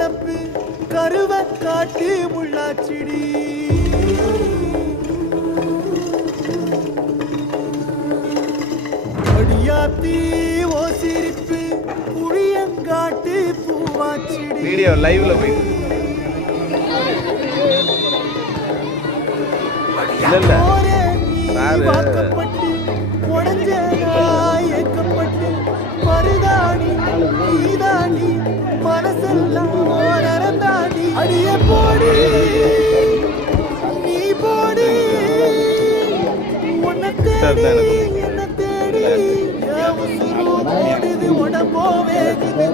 நினப்பு கருவ காட்டு முள்ளாச்சிடி அடியாத்தி ஓ சிரிப்பு புளியங்காட்டு பூவாச்சிடி வீடியோ லைவ்ல போயிட்டு இல்ல வாக்கப்பட்டு உடஞ்ச ஏக்கப்பட்டு மருதாணி நீதாணி மனசெல்லாம் நரந்தாணி அடிய போடி நீ போடி உன்னை தேடி என்ன தேடி ஓடுது உடம்போ வேகுது